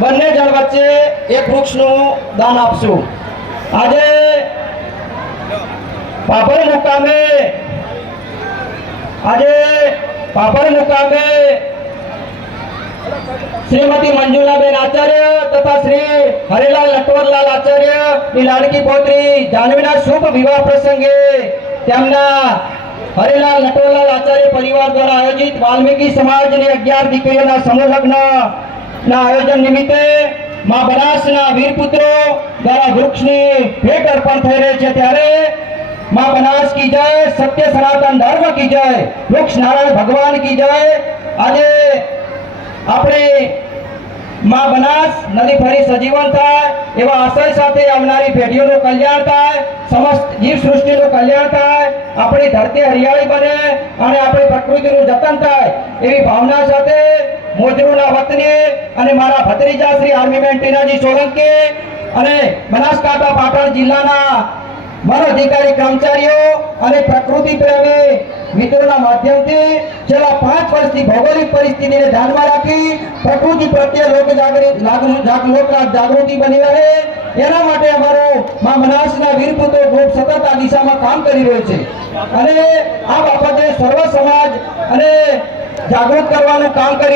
બંને જણ વચ્ચે એક વૃક્ષનું દાન આપશું। આજે પાપડ મુકામે श्रीमती मंजुलाबेन आचार्य तथा श्री हरिलाल नटवरलाल आचार्य की लाड़की पोत्री जाह्नवीना शुभ विवाह प्रसंगे हरिलाल नटवरलाल आचार्य परिवार द्वारा आयोजित वाल्मीकि समाज ने 11 दीकरीओना समूह लग्न आयोजन निमित्ते मां बनासना वीरपुत्रो द्वारा वृक्षनी भेट अर्पण थई रही है। त्यारे मां बनास की जय, सत्य सनातन धर्म की जय, वृक्ष नारायण भगवान की जय। आज આપણે માં બનાસ નદી ફરી સજીવન થાય એવા આશય સાથે આવનારી પેઢીઓનું કલ્યાણ થાય, સમસ્ત જીવ સૃષ્ટિનું કલ્યાણ થાય, આપણી ધરતી હરિયાળી બને અને આપણી પ્રકૃતિનું જતન થાય એવી ભાવના સાથે મોજરૂના વતની અને મારા ભત્રીજા શ્રી આર્મીમેન ટીનાજી સોલંકી અને બનાસકાંઠા પાટણ જિલ્લાના वन अधिकारी कर्मचारीओ અને પ્રકૃતિ પ્રેમી મિત્રોના માધ્યમથી છેલ્લા 5 વર્ષથી ભૌગોલિક પરિસ્થિતિને ધ્યાનમાં રાખી પ્રકૃતિ પ્રત્યે જાગૃતિ બની રહે એના માટે અમારો માં બનાસના વીરપુત્રો ગ્રુપ સતત આ દિશામાં કામ કરી રહ્યો છે અને આ બાબતે સર્વ સમાજ અને જાગૃત કરવાનું કામ કરી